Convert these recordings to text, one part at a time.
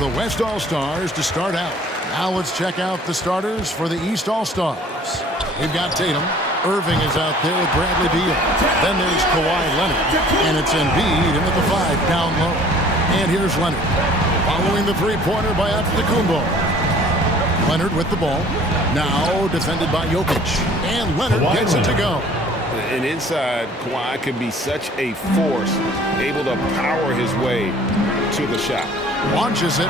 the West All-Stars to start out. Now let's check out the starters for the East All-Stars. We've got Tatum. Irving is out there with Bradley Beal. Then there's Kawhi Leonard. And it's Embiid in at the 5 down low. And here's Leonard. Following the three-pointer by Antetokounmpo. Leonard with the ball. Now defended by Jokic. And Leonard gets it to go. And inside, Kawhi can be such a force, able to power his way to the shot. Launches it.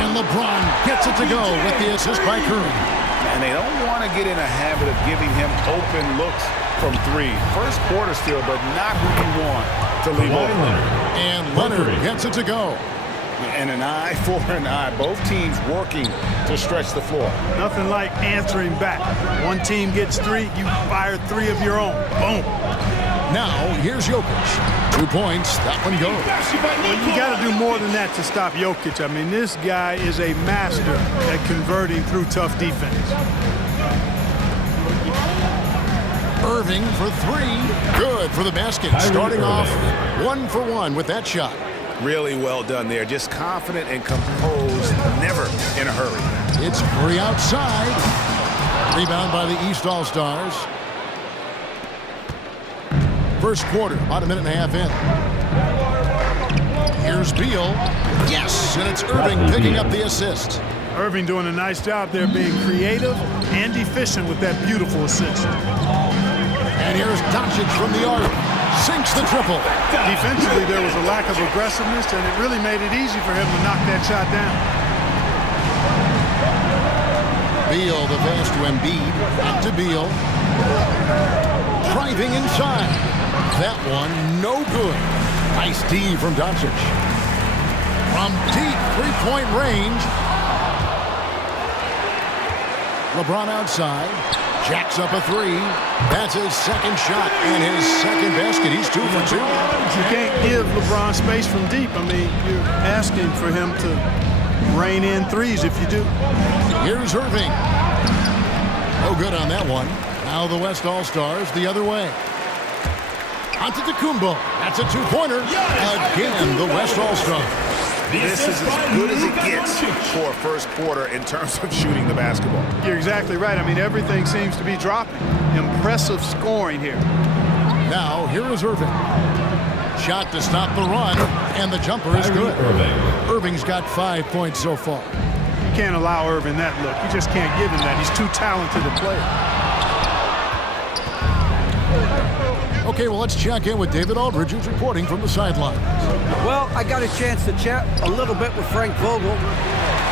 And LeBron gets it to go with the assist by Curry. And they don't want to get in a habit of giving him open looks from three. First quarter still, but not who you want to leave open. And Leonard gets it to go. And an eye for an eye. Both teams working to stretch the floor. Nothing like answering back. One team gets 3, you fire 3 of your own. Boom. Now, here's Jokic. 2 points. That one goes. Well, you got to do more than that to stop Jokic. I mean, this guy is a master at converting through tough defense. Irving for 3. Good for the basket. Starting off 1 for 1 with that shot. Really well done there. Just confident and composed. Never in a hurry. It's free outside. Rebound by the East All-Stars. First quarter, about a minute and a half in. Here's Beal. Yes, and it's Irving picking up the assist. Irving doing a nice job there being creative and efficient with that beautiful assist. And here's Doncic from the arc. Sinks the triple. Defensively, there was a lack of aggressiveness, and it really made it easy for him to knock that shot down. Beal, the pass to Embiid. Back to Beal. Driving inside. That one, no good. Nice D from Doncic. From deep three-point range. LeBron outside. Jacks up a 3. That's his second shot and his second basket. He's 2 for 2. You can't give LeBron space from deep. I mean, you're asking for him to rain in 3s if you do. Here's Irving. No good on that one. Now the West All-Stars the other way. Antetokounmpo. That's a 2-pointer. Again, the West All-Stars. This is as good as it gets for a first quarter in terms of shooting the basketball. You're exactly right. I mean, everything seems to be dropping. Impressive scoring here. Now, here is Irving. Shot to stop the run, and the jumper is good. Irving's got 5 points so far. You can't allow Irving that look. You just can't give him that. He's too talented a player. Okay, well, let's check in with David Aldridge, who's reporting from the sidelines. Well, I got a chance to chat a little bit with Frank Vogel.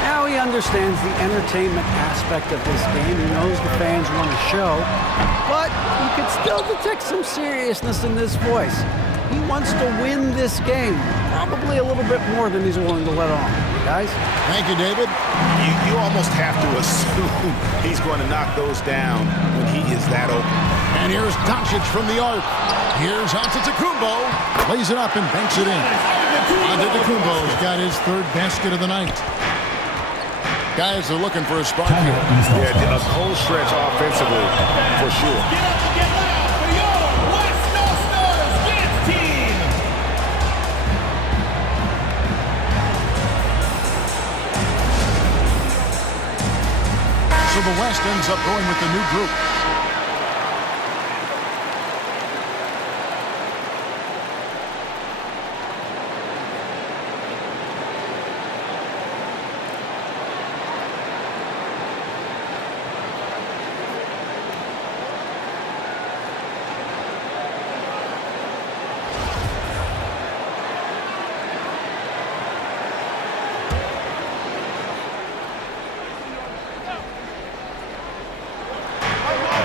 Now he understands the entertainment aspect of this game. He knows the fans want a show, but you can still detect some seriousness in this voice. He wants to win this game, probably a little bit more than he's willing to let on. Guys? Thank you, David. You almost have to assume he's going to knock those down when he is that open. And here's Doncic from the arc. Here's Antetokounmpo. Plays it up and banks it in. Antetokounmpo's got his 3rd basket of the night. Guys are looking for a spark here. Yeah, a cold stretch offensively for sure. So the West ends up going with the new group.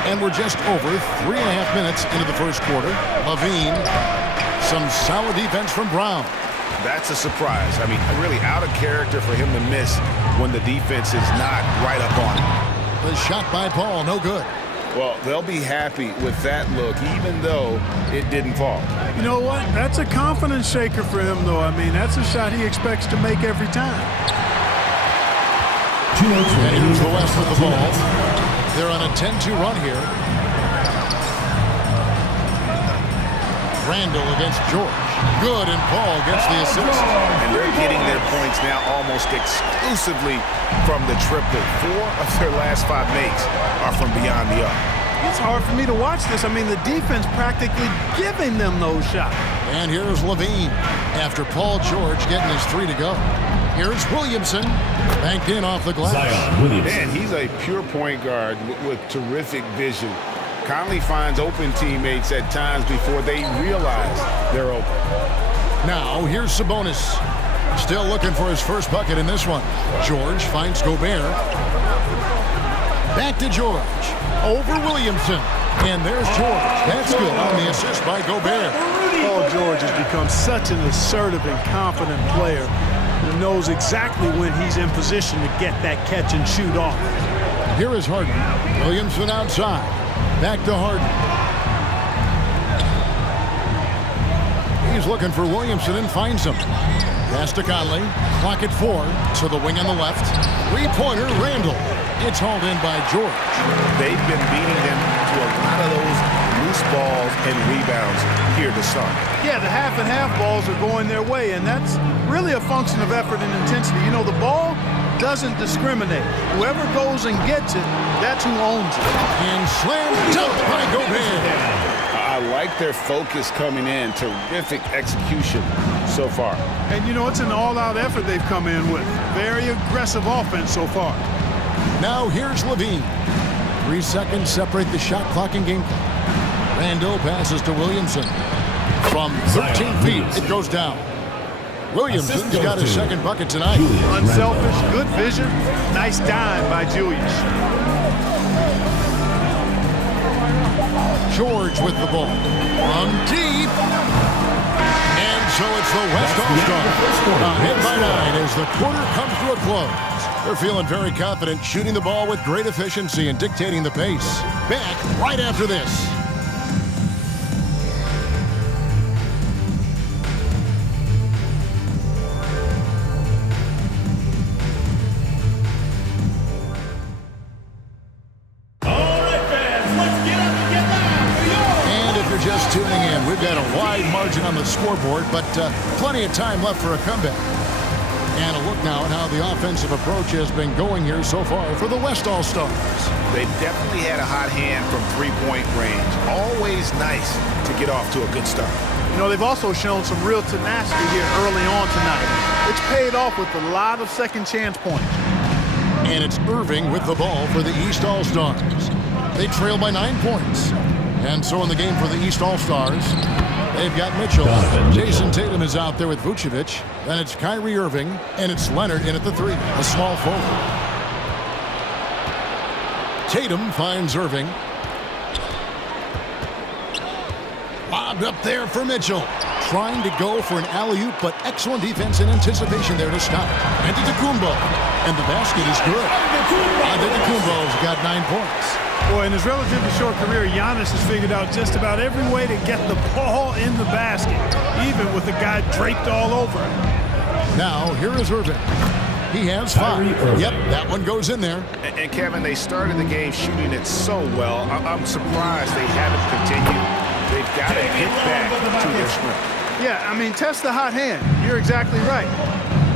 And we're just over 3.5 minutes into the first quarter. LaVine, some solid defense from Brown. That's a surprise. I mean, really out of character for him to miss when the defense is not right up on him. The shot by Paul, no good. Well, they'll be happy with that look, even though it didn't fall. You know what? That's a confidence shaker for him, though. I mean, that's a shot he expects to make every time. And here's the West with the ball. They're on a 10-2 run here. Randall against George. Good, and Paul gets the assist. And they're getting their points now almost exclusively from the triple. 4 of their last 5 makes are from beyond the arc. It's hard for me to watch this. I mean, the defense practically giving them those shots. And here's Levine after Paul George getting his 3 to go. Here's Williamson, banked in off the glass. Man, he's a pure point guard with terrific vision. Conley finds open teammates at times before they realize they're open. Now, here's Sabonis. Still looking for his first bucket in this one. George finds Gobert. Back to George. Over Williamson. And there's George. That's good on the assist by Gobert. Paul George has become such an assertive and confident player who knows exactly when he's in position to get that catch and shoot off. Here is Harden. Williamson outside. Back to Harden. He's looking for Williamson and finds him. Pass to Conley. Clock at 4. To the wing on the left. 3-pointer, Randall. It's hauled in by George. They've been beating them to a lot of those loose balls and rebounds here to start. Yeah, the half and half balls are going their way, and that's really a function of effort and intensity. You know, the ball doesn't discriminate. Whoever goes and gets it, that's who owns it. And slam dunk by Gobert. I like their focus coming in. Terrific execution so far. And, you know, it's an all-out effort they've come in with. Very aggressive offense so far. Now here's Levine. 3 seconds separate the shot clock and game clock. Randall passes to Williamson. From 13 feet, it goes down. Williamson's got his second bucket tonight. Unselfish, good vision. Nice dime by Julius. George with the ball. From deep. And so it's the West All-Stars. Hit by 9 as the quarter comes to a close. They're feeling very confident, shooting the ball with great efficiency and dictating the pace. Back right after this. Just tuning in, we've got a wide margin on the scoreboard, but plenty of time left for a comeback. And a look now at how the offensive approach has been going here so far for the West All-Stars. They've definitely had a hot hand from three-point range. Always nice to get off to a good start. You know, they've also shown some real tenacity here early on tonight. It's paid off with a lot of second chance points. And it's Irving with the ball for the East All-Stars. They trail by 9 points. And so in the game for the East All-Stars, they've got Mitchell. Jason Tatum is out there with Vucevic. Then it's Kyrie Irving, and it's Leonard in at the 3, a small forward. Tatum finds Irving. Lobbed up there for Mitchell. Trying to go for an alley-oop, but excellent defense and anticipation there to stop it. Antetokounmpo. And the basket is good. Antetokounmpo's got 9 points. Boy, in his relatively short career, Giannis has figured out just about every way to get the ball in the basket, even with the guy draped all over him. Now, here is Irving. He has 5. Yep, that one goes in there. And Kevin, they started the game shooting it so well. I'm surprised they haven't continued. They've got to get back to their strength. Yeah, I mean, test the hot hand. You're exactly right.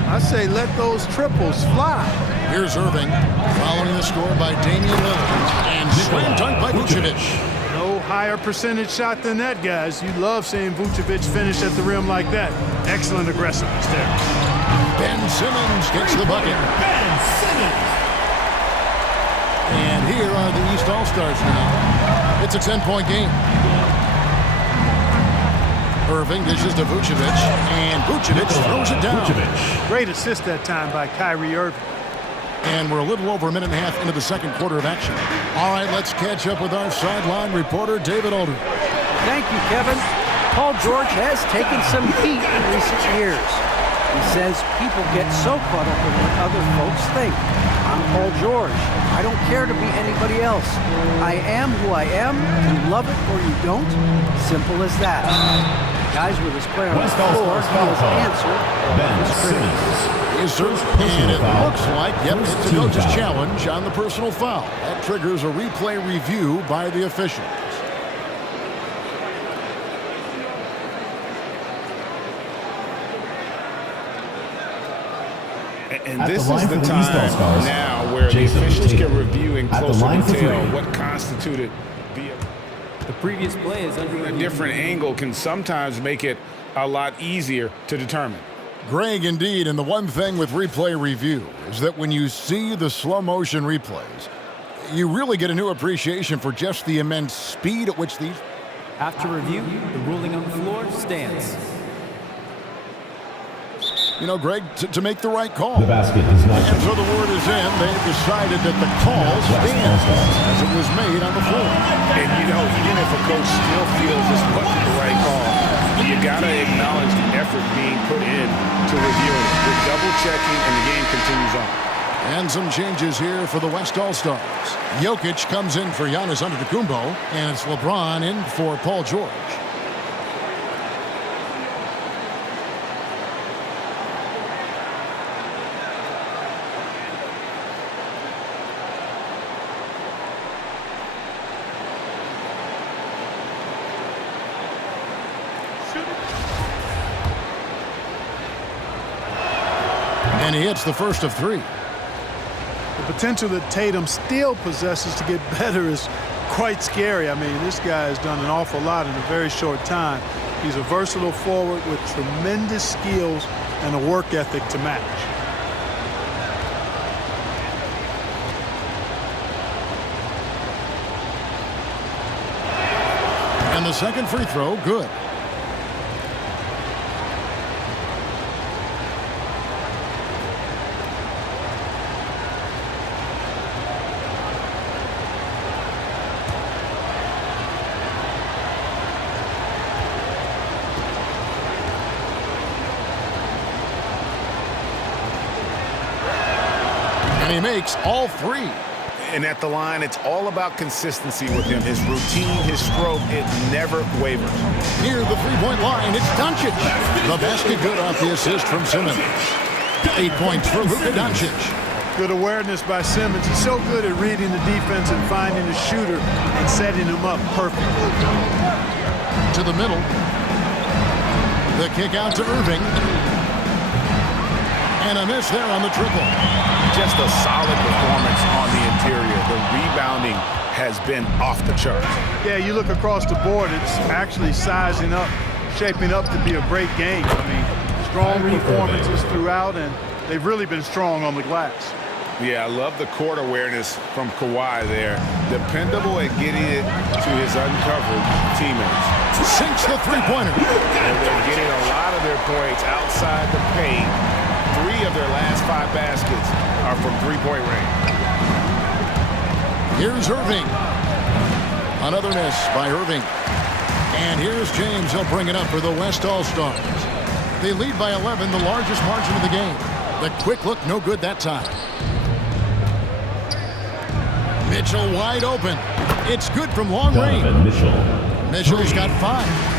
I say let those triples fly. Here's Irving, following the score by Damian Lillard, and slam dunk by Vucevic. No higher percentage shot than that, guys. You love seeing Vucevic finish at the rim like that. Excellent aggressiveness there. Ben Simmons gets the bucket. Ben Simmons. And here are the East All-Stars now. It's a 10-point game. Irving dishes to Vucevic, and Vucevic throws it down. Great assist that time by Kyrie Irving. And we're a little over a minute and a half into the second quarter of action. All right, let's catch up with our sideline reporter, David Aldridge. Thank you, Kevin. Paul George has taken some heat in recent years. He says people get so caught up in what other folks think. I'm Paul George. I don't care to be anybody else. I am who I am. You love it or you don't. Simple as that. Guys with his player on the floor, he has answered Ben Simmons. Yes, sir. And it looks like, yep, it's a coach's challenge on the personal foul. That triggers a replay review by the officials. And this is the time now where the officials can review in closer detail what constituted the previous play is under a different angle can sometimes make it a lot easier to determine. Greg, indeed, and the one thing with replay review is that when you see the slow motion replays, you really get a new appreciation for just the immense speed at which these... After review, the ruling on the floor stands. You know, Greg, to make the right call. The basket is not. And so the word is in. They've decided that the call stands as it was made on the floor. And, you know, even if a coach still feels this wasn't the right call, you got to acknowledge the effort being put in to reviewing it. They're double-checking, and the game continues on. And some changes here for the West All-Stars. Jokic comes in for Giannis Antetokounmpo, and it's LeBron in for Paul George. And he hits the first of three. The potential that Tatum still possesses to get better is quite scary. I mean, this guy has done an awful lot in a very short time. He's a versatile forward with tremendous skills and a work ethic to match. And the second free throw, good. And he makes all three. And at the line, it's all about consistency with him. His routine, his stroke, it never wavers. Near the three-point line, it's Doncic. The basket good off the assist from Simmons. 8 points for Luka Doncic. Good awareness by Simmons. He's so good at reading the defense and finding the shooter and setting him up perfectly. To the middle. The kick out to Irving. And a miss there on the triple. Just a solid performance on the interior. The rebounding has been off the charts. Yeah, you look across the board, it's actually sizing up, shaping up to be a great game. I mean, strong performances throughout, and they've really been strong on the glass. Yeah, I love the court awareness from Kawhi there. Dependable at getting it to his uncovered teammates. Sinks the three-pointer. And they're getting a lot of their points outside the paint. 3 of their last 5 baskets are from three-point range. Here's Irving. Another miss by Irving. And here's James. He'll bring it up for the West All-Stars. They lead by 11, the largest margin of the game. The quick look, no good that time. Mitchell wide open. It's good from long range. Mitchell's got 5.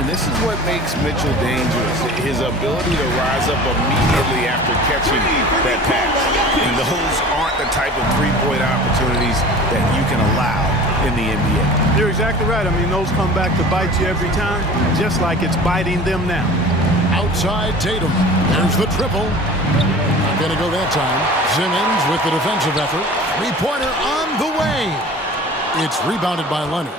And this is what makes Mitchell dangerous, his ability to rise up immediately after catching that pass. And those aren't the type of three-point opportunities that you can allow in the NBA. You're exactly right. I mean, those come back to bite you every time, just like it's biting them now. Outside Tatum. There's the triple. Not going to go that time. Simmons with the defensive effort. Three-pointer on the way. It's rebounded by Leonard.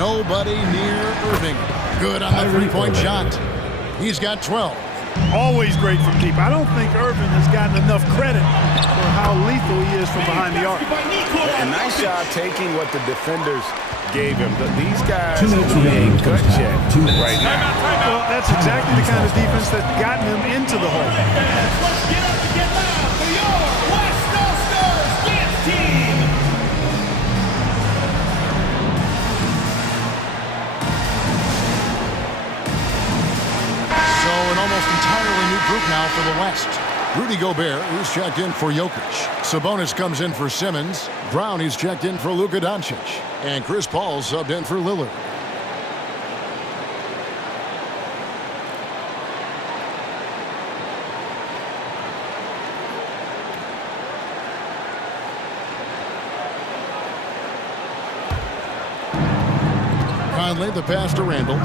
Nobody near Irving. Good on the three-point shot. He's got 12. Always great from deep. I don't think Irving has gotten enough credit for how lethal he is from behind the arc. A nice job taking what the defenders gave him. But these guys are being gut checked right now. Well, that's exactly the kind of defense that's gotten him into the hole. Let's get up and get loud for your West All-Stars dance team. So an almost entirely new group now for the West. Rudy Gobert is checked in for Jokic. Sabonis comes in for Simmons. Brown is checked in for Luka Doncic. And Chris Paul subbed in for Lillard. Conley, the pass to Randall.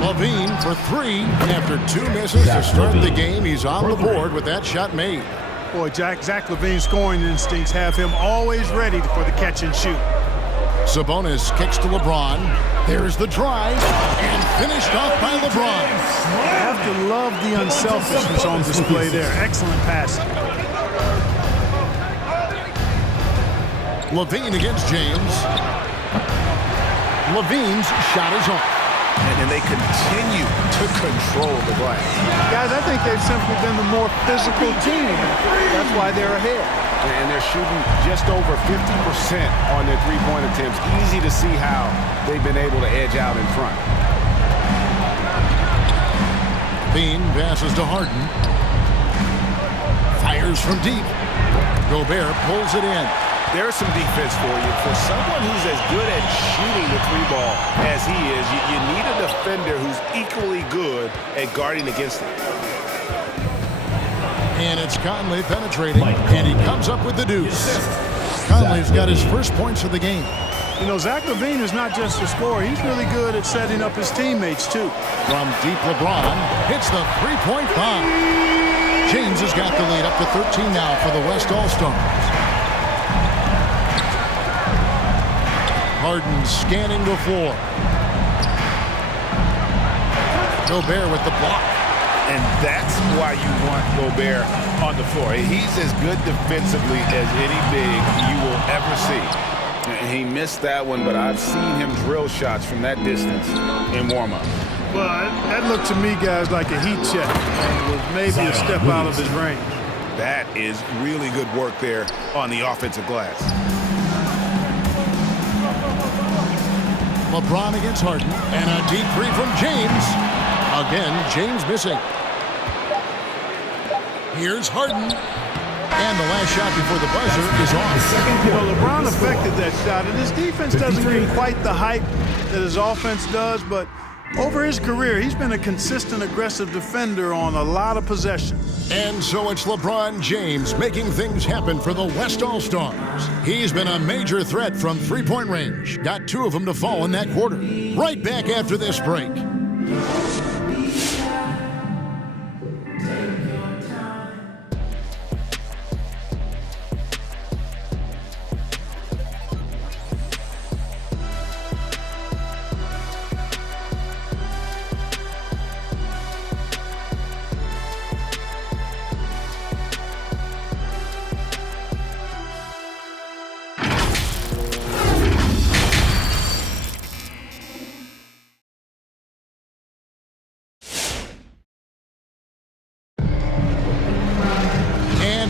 Levine for three. After two misses to start the game, he's on the board with that shot made. Boy, Zach LaVine's scoring instincts have him always ready for the catch and shoot. Sabonis kicks to LeBron. There's the drive, and finished off by LeBron. You have to love the unselfishness on display there. Excellent passing. Levine against James. Levine's shot is off. And they continue to control the glass. Guys, I think they've simply been the more physical team. That's why they're ahead. And they're shooting just over 50% on their three-point attempts. Easy to see how they've been able to edge out in front. Levine passes to Harden. Fires from deep. Gobert pulls it in. There's some defense for you. For someone who's as good at shooting the three ball as he is, you need a defender who's equally good at guarding against it. And it's Conley penetrating, and he comes up with the deuce. Conley's got his first points of the game. You know, Zach LaVine is not just a scorer. He's really good at setting up his teammates, too. From deep, LeBron hits the three-point bomb. James has got the lead up to 13 now for the West All-Stars. Harden scanning the floor. Gobert with the block. And that's why you want Gobert on the floor. He's as good defensively as any big you will ever see. He missed that one, but I've seen him drill shots from that distance in warm-up. Well, that looked to me, guys, like a heat check. And was maybe a step out of his range. That is really good work there on the offensive glass. LeBron against Harden, and a deep three from James. Again, James missing. Here's Harden. And the last shot before the buzzer is off. You know, LeBron affected that shot, and his defense doesn't get quite the hype that his offense does, but over his career, he's been a consistent, aggressive defender on a lot of possessions. And so it's LeBron James making things happen for the West All-Stars. He's been a major threat from three-point range. Got two of them to fall in that quarter. Right back after this break.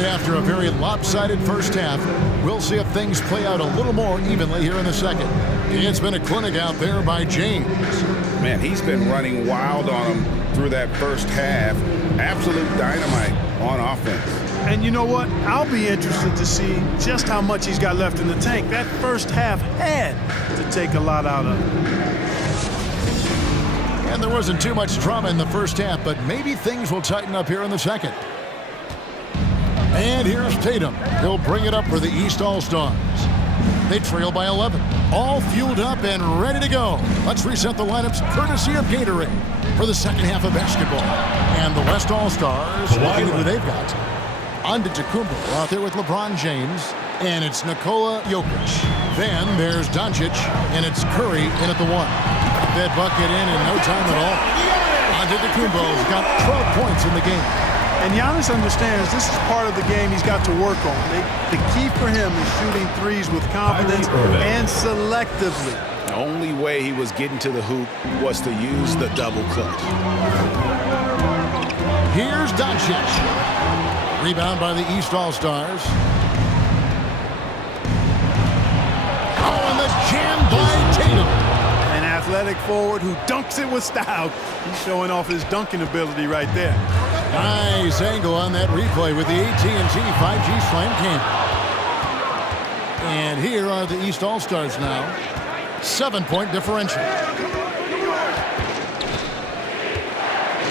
After a very lopsided first half, we'll see if things play out a little more evenly here in the second. It's been a clinic out there by James. Man, he's been running wild on him through that first half. Absolute dynamite on offense. And you know what? I'll be interested to see just how much he's got left in the tank. That first half had to take a lot out of him. And there wasn't too much drama in the first half, but maybe things will tighten up here in the second. And here's Tatum. He'll bring it up for the East All-Stars. They trail by 11. All fueled up and ready to go. Let's reset the lineups courtesy of Gatorade for the second half of basketball. And the West All-Stars, look at who they've got. Antetokounmpo out there with LeBron James. And it's Nikola Jokic. Then there's Doncic, and it's Curry in at the one. That bucket in no time at all. Antetokounmpo's got 12 points in the game. And Giannis understands this is part of the game he's got to work on. The key for him is shooting threes with confidence and selectively. The only way he was getting to the hoop was to use the double clutch. Here's Doncic. Rebound by the East All-Stars. Oh, and the jam by Tatum. An athletic forward who dunks it with style. He's showing off his dunking ability right there. Nice angle on that replay with the AT&T 5G Slam Cam. And here are the East All-Stars now. 7-point differential.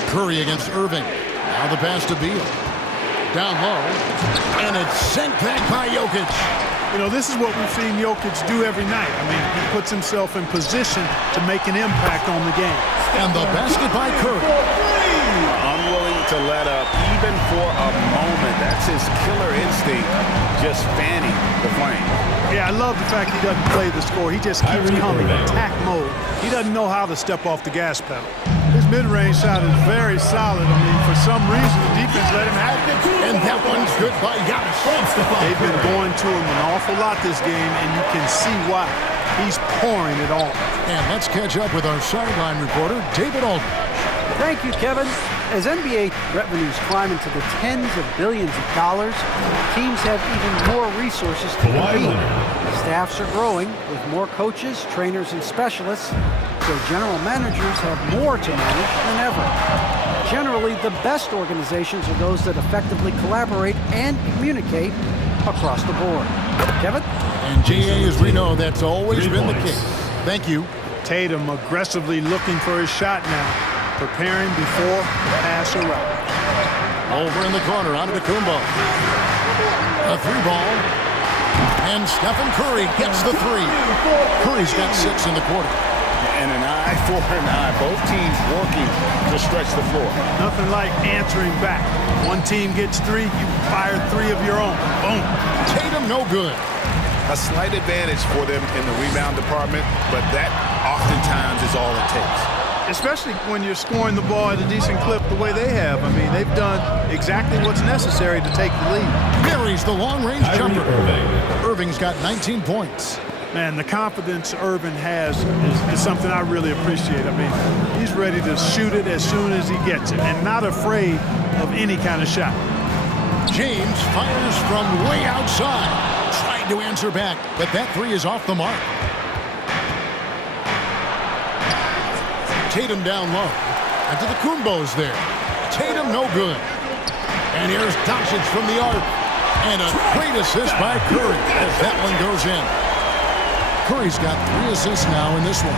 Curry against Irving. Now the pass to Beal. Down low. And it's sent back by Jokic. You know, this is what we've seen Jokic do every night. I mean, he puts himself in position to make an impact on the game. And the basket by Curry. Unwilling to let up even for a moment. That's his killer instinct, just fanning the flame. Yeah, I love the fact he doesn't play the score. He just keeps coming, attack mode. He doesn't know how to step off the gas pedal. His mid-range shot is very solid. I mean, for some reason, the defense let him have it. And that one's good by Giannis. They've been going to him an awful lot this game, and you can see why. He's pouring it on. And let's catch up with our sideline reporter, David Aldridge. Thank you, Kevin. As NBA revenues climb into the tens of billions of dollars, teams have even more resources to compete. Staffs are growing with more coaches, trainers, and specialists, so general managers have more to manage than ever. Generally, the best organizations are those that effectively collaborate and communicate across the board. Kevin? And GA, as we know, that's always been the case. Thank you. Tatum aggressively looking for his shot now. Preparing before the pass around. Over in the corner, out of the Kumbo. A three ball. And Stephen Curry gets the three. Curry's got 6 in the quarter. And an eye for an eye. Both teams working to stretch the floor. Nothing like answering back. One team gets 3, you fire 3 of your own. Boom. Tatum no good. A slight advantage for them in the rebound department, but that oftentimes is all it takes. Especially when you're scoring the ball at a decent clip the way they have. I mean, they've done exactly what's necessary to take the lead. Buries the long-range jumper. Irving's got 19 points. Man, the confidence Irving has is something I really appreciate. I mean, he's ready to shoot it as soon as he gets it and not afraid of any kind of shot. James fires from way outside. Tried to answer back, but that three is off the mark. Tatum down low. And to the Kumbo's there. Tatum no good. And here's Doncic from the arc. And a great assist by Curry as that one goes in. Curry's got 3 assists now in this one.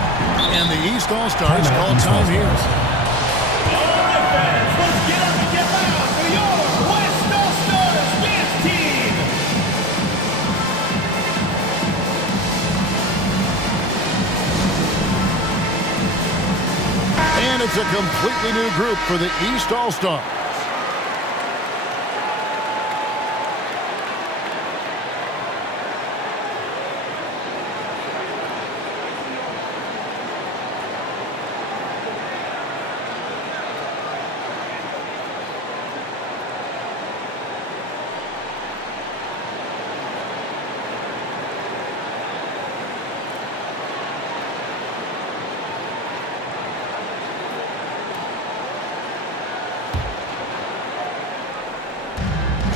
And the East All-Stars call time here. All right, fans, let's get up and get loud for your West All-Stars dance team. And it's a completely new group for the East All-Stars.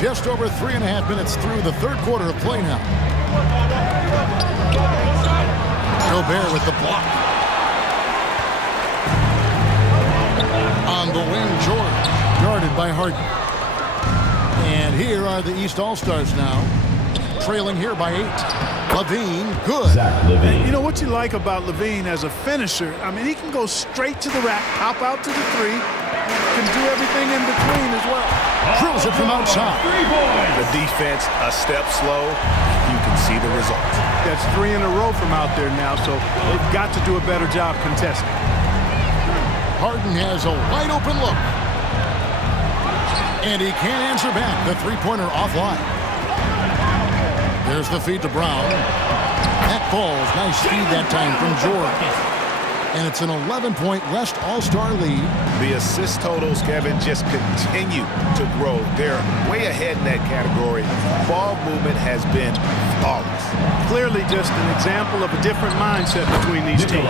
Just over 3.5 minutes through the third quarter of play now. Gobert with the block. On the wing, George, guarded by Harden. And here are the East All-Stars now, trailing here by 8. LaVine, good. And you know what you like about LaVine as a finisher? I mean, he can go straight to the rack, pop out to the 3, can do everything in between as well. Drills it from outside. The defense a step slow. You can see the result. That's 3 in a row from out there now, so they've got to do a better job contesting. Harden has a wide open look. And he can't answer back. The three-pointer offline. There's the feed to Brown. That falls. Nice feed that time from George. And it's an 11-point West All-Star lead. The assist totals, Kevin, just continue to grow. They're way ahead in that category. Ball movement has been flawless. Clearly just an example of a different mindset between these teams.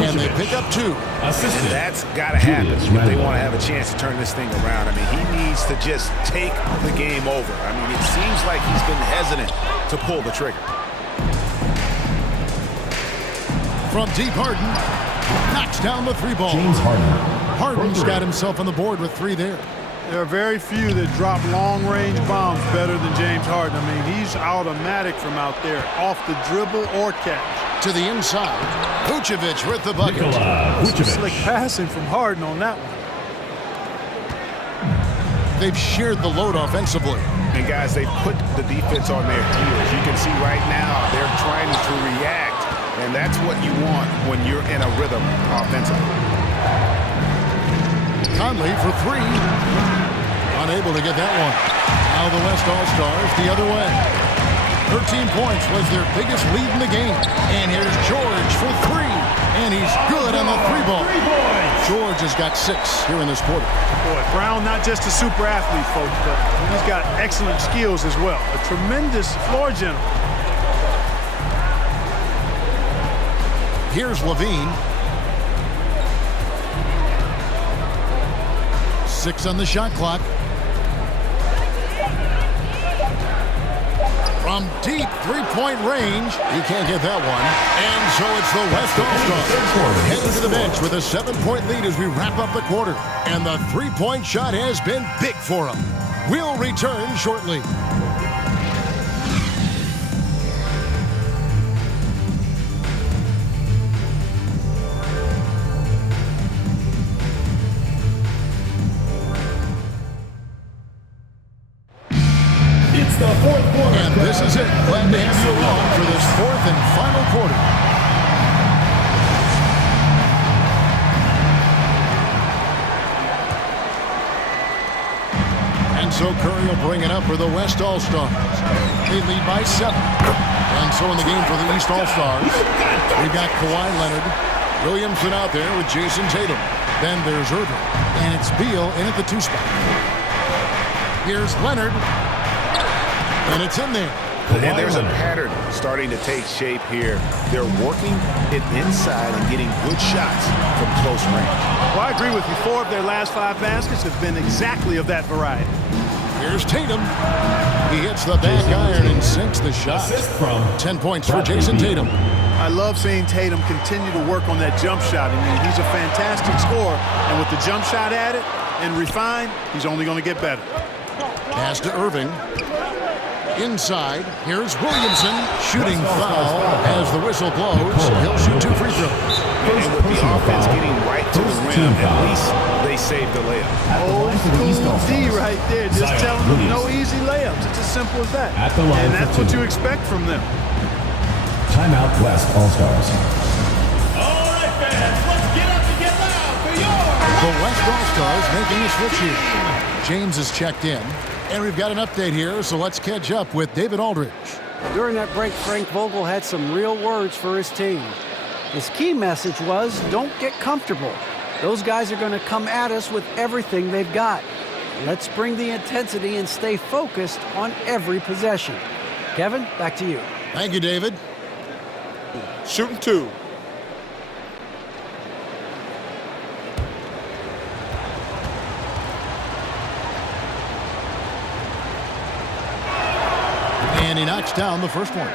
And they pick up 2. And that's got to happen if they want to have a chance to turn this thing around. I mean, he needs to just take the game over. I mean, it seems like he's been hesitant to pull the trigger. From deep, Harden knocks down the 3 ball. James Harden. Harden's got himself on the board with 3 there. There are very few that drop long-range bombs better than James Harden. I mean, he's automatic from out there, off the dribble or catch. To the inside, Vucevic with the bucket. Slick passing from Harden on that one. they've shared the load offensively. And guys, they put the defense on their heels. You can see right now they're trying to react, and that's what you want when you're in a rhythm offensively. Conley for three. Unable to get that one. Now the West All-Stars the other way. 13 points was their biggest lead in the game. And here's George for three. And he's good on the three ball. George has got 6 here in this quarter. Boy, Brown not just a super athlete, folks, but he's got excellent skills as well. A tremendous floor general. Here's Levine. 6 on the shot clock. From deep three-point range, he can't get that one. And so it's the West All-Stars heading to the bench with a 7-point lead as we wrap up the quarter. And the three-point shot has been big for him. We'll return shortly. It's the fourth quarter. And this is it. Glad to have you along for this fourth and final quarter. And so Curry will bring it up for the West All-Stars. They lead by 7. And so in the game for the East All-Stars, we've got Kawhi Leonard, Williamson out there with Jason Tatum. Then there's Irving. And it's Beal in at the 2 spot. Here's Leonard. And it's in there. And there's a pattern starting to take shape here. They're working it inside and getting good shots from close range. Well, I agree with you. 4 of their last 5 baskets have been exactly of that variety. Here's Tatum. He hits the back iron and sinks the shot. 10 points for Jason Tatum. I love seeing Tatum continue to work on that jump shot. I mean, he's a fantastic scorer, and with the jump shot added and refined, he's only going to get better. Pass to Irving. Inside, here's Williamson. Shooting foul as the whistle blows. He'll shoot 2 free throws. And with the offense getting right to the rim, at least they saved the layup. Old school D right there, just telling them no easy layups. It's as simple as that. And that's what you expect from them. Timeout West All-Stars. All right, fans, let's get up and get loud for yours. The West All-Stars making a switch here. James is checked in. And we've got an update here, so let's catch up with David Aldridge. During that break, Frank Vogel had some real words for his team. His key message was, don't get comfortable. Those guys are going to come at us with everything they've got. Let's bring the intensity and stay focused on every possession. Kevin, back to you. Thank you, David. Shooting 2. And he knocks down the first one.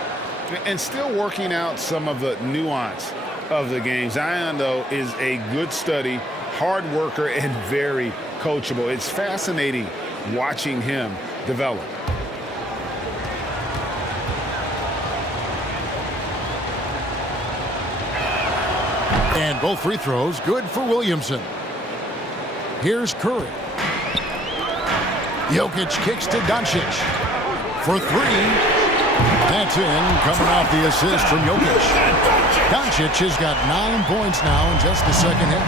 And still working out some of the nuance of the game. Zion, though, is a good study, hard worker, and very coachable. It's fascinating watching him develop. And both free throws good for Williamson. Here's Curry. Jokic kicks to Doncic for 3. That's in, coming off the assist from Jokic. Doncic has got 9 points now in just the second half.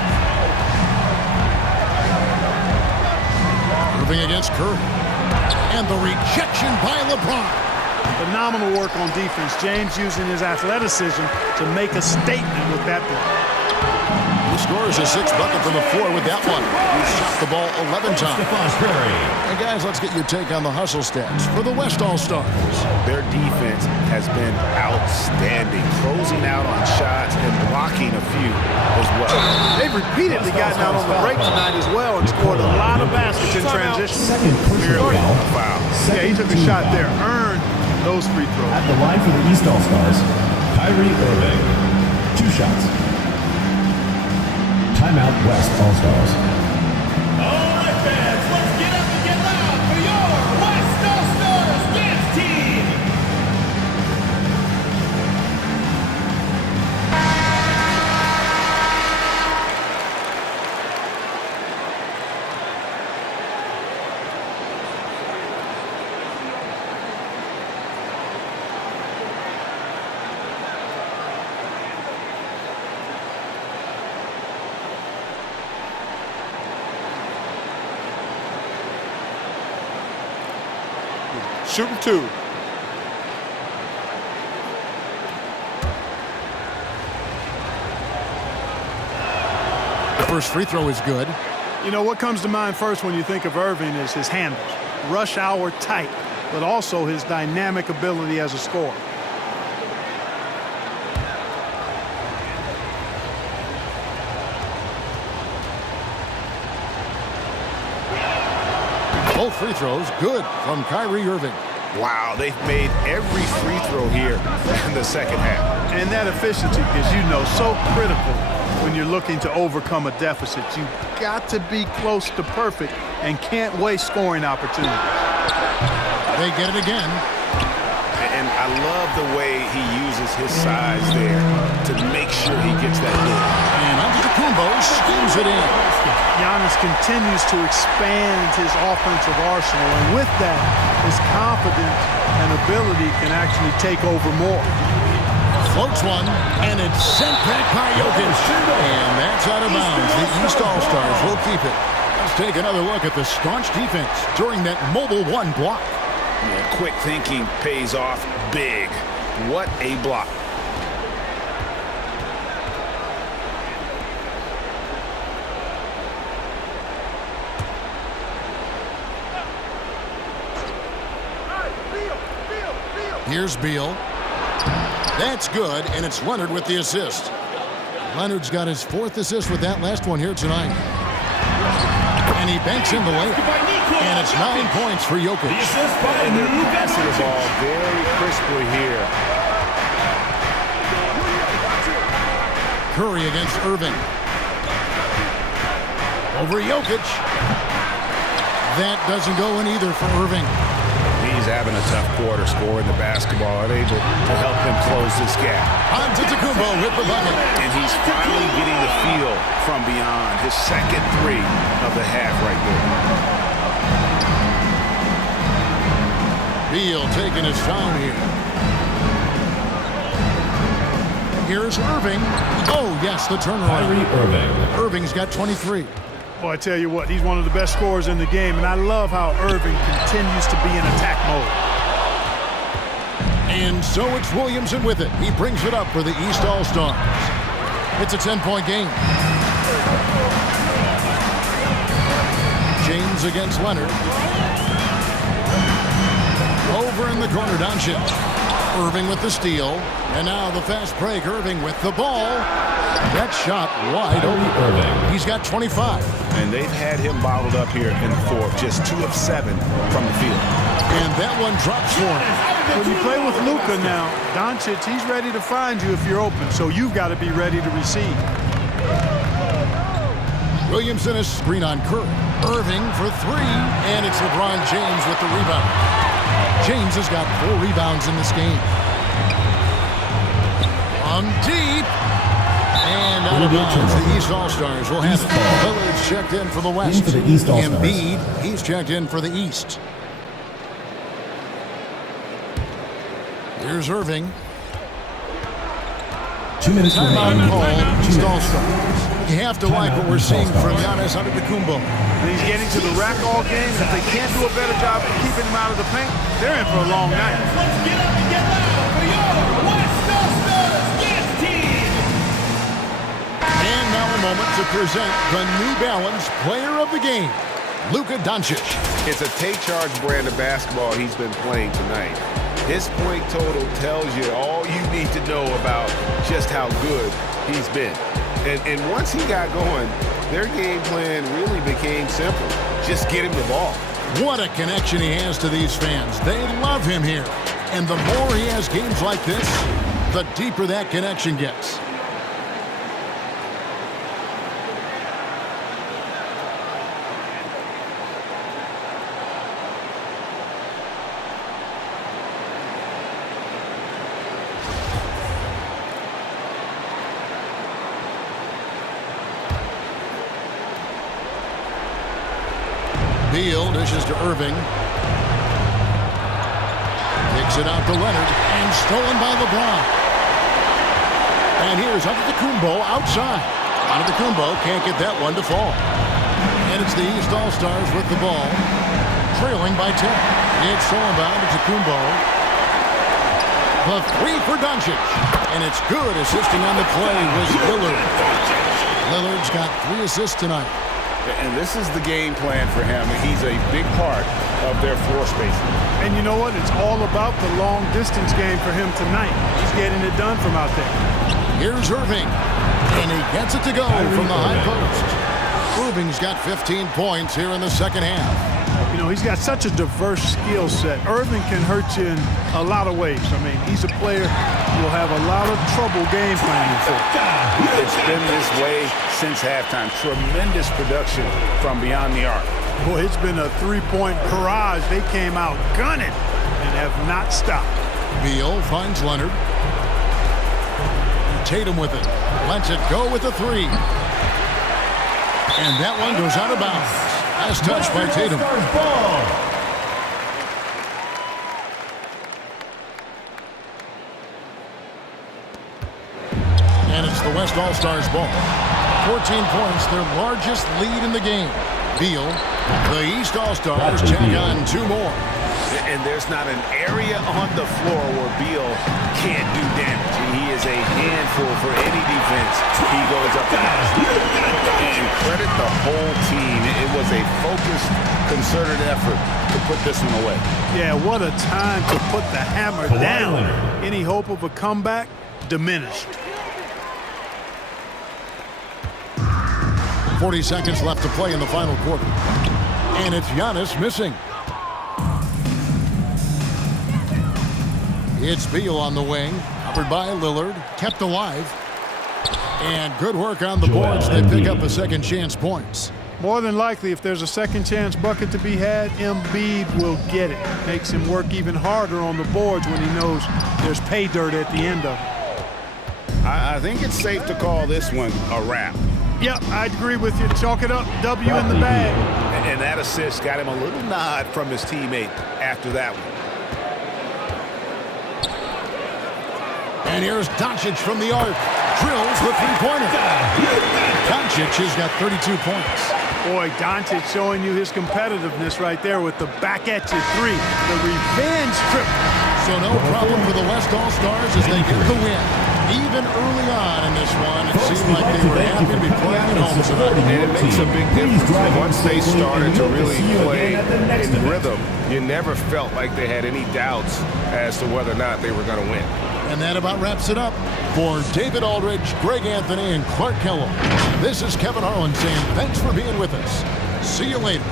Moving against Curry. And the rejection by LeBron. Phenomenal work on defense. James using his athleticism to make a statement with that block. He scores a 6th bucket from the floor with that one. He's shot the ball 11 times. And guys, let's get your take on the hustle stats for the West All-Stars. Their defense has been outstanding, closing out on shots and blocking a few as well. They've repeatedly gotten out on the break tonight as well and scored a lot of baskets in transition. Second personal foul. Yeah, he took a shot there, earned those free throws. At the line for the East All-Stars, Kyrie Irving. 2 shots. Timeout West All-Stars. All right, fans, let's get up and get loud for your West All-Stars dance team. shooting 2. The first free throw is good. You know, what comes to mind first when you think of Irving is his handles. Rush hour tight, but also his dynamic ability as a scorer. Both free throws good from Kyrie Irving. Wow, they've made every free throw here in the second half. And that efficiency is, you know, so critical when you're looking to overcome a deficit. You've got to be close to perfect and can't waste scoring opportunities. They get it again. And I love the way he uses his size there to make sure he gets that look. And Antetokounmpo schemes it in. Giannis continues to expand his offensive arsenal, and with that, his confidence and ability can actually take over more. Floats one, and it's sent back by Jokic. And that's out of bounds. The East All-Stars will keep it. Let's take another look at the staunch defense during that mobile 1 block. Yeah, quick thinking pays off big. What a block. Here's Beal. That's good, and it's Leonard with the assist. Leonard's got his 4th assist with that last one here tonight. And he banks in the layup. And it's 9 points for Jokic. And they're passing the ball very crisply here. Curry against Irving. Over Jokic. That doesn't go in either for Irving. He's having a tough quarter scoring the basketball, unable to help him close this gap. Antetokounmpo with the bucket. And he's finally getting the feel from beyond. His second 3 of the half right there. Beal taking his time here. Here's Irving. Oh, yes, the turnaround. Kyrie Irving. Irving's got 23. Boy, I tell you what, he's one of the best scorers in the game, and I love how Irving continues to be in attack mode. And so it's Williamson with it. He brings it up for the East All-Stars. It's a 10-point game. James against Leonard. Over in the corner, Doncic. Irving with the steal. And now the fast break. Irving with the ball. That shot wide open. Irving. He's got 25. And they've had him bottled up here in the 4th, just 2 of 7 from the field. And that one drops for him. When you play with Luka now, Doncic, he's ready to find you if you're open, so you've got to be ready to receive. Williamson is screen on Curry. Irving for 3, and it's LeBron James with the rebound. James has got 4 rebounds in this game. On deep. And out of bounds, the East All-Stars will have it. Lillard's checked in for the West. Embiid, he's checked in for the East. Here's Irving. 2 minutes Timeout remaining. called East All-Stars. You have to like what we're seeing from Giannis Antetokounmpo. And he's getting to the rack all game. If they can't do a better job of keeping him out of the paint, they're in for a long night. Let's get up and get loud for your West Coasters Dance Team. And now a moment to present the New Balance Player of the Game, Luka Doncic. It's a take-charge brand of basketball he's been playing tonight. His point total tells you all you need to know about just how good he's been. And once he got going, their game plan really became simple. Just get him the ball. What a connection he has to these fans. They love him here. And the more he has games like this, the deeper that connection gets. Beal dishes to Irving. Kicks it out to Leonard, and stolen by LeBron. And here's Antetokounmpo outside. Antetokounmpo can't get that one to fall. And it's the East All-Stars with the ball. trailing by 10. It's stolen by Antetokounmpo. The three for Doncic. And it's good. Assisting on the play was Lillard. Lillard's got 3 assists tonight. And this is the game plan for him. He's a big part of their floor spacing. And you know what? It's all about the long distance game for him tonight. He's getting it done from out there. Here's Irving. And he gets it to go from the high post. Irving's got 15 points here in the second half. You know, he's got such a diverse skill set. Irving can hurt you in a lot of ways. I mean, he's a player you'll have a lot of trouble game planning for. It's been this way since halftime. Tremendous production from beyond the arc. Boy, it's been a three-point barrage. They came out gunning and have not stopped. Beal finds Leonard. Tatum with it. Lets it go with a 3. And that one goes out of bounds. As touched by Tatum. And it's the West All-Stars ball. 14 points, their largest lead in the game. Beal, the East All-Stars check on 2 more. And there's not an area on the floor where Beal can't do damage. He is a handful for any defense he goes up against. And credit the whole team. It was a focused, concerted effort to put this one away. Yeah, what a time to put the hammer down. Any hope of a comeback diminished. 40 seconds left to play in the final quarter. And it's Giannis missing. It's Beal on the wing, covered by Lillard, kept alive. And good work on the boards. They pick up a second chance points. More than likely, if there's a second chance bucket to be had, Embiid will get it. Makes him work even harder on the boards when he knows there's pay dirt at the end of it. I think it's safe to call this one a wrap. Yep, I'd agree with you. Chalk it up. W in the bag. And that assist got him a little nod from his teammate after that one. And here's Doncic from the arc. Drills the three-pointer. Doncic has got 32 points. Boy, Doncic showing you his competitiveness right there with the back-at-you 3. The revenge trip. So no problem for the West All-Stars as they get the win. Even early on in this one, it seemed like they were happy to be playing at home tonight. And it makes a big difference. Once they started to really play in rhythm, you never felt like they had any doubts as to whether or not they were going to win. And that about wraps it up. For David Aldridge, Greg Anthony, and Clark Kellogg, this is Kevin Harlan saying thanks for being with us. See you later.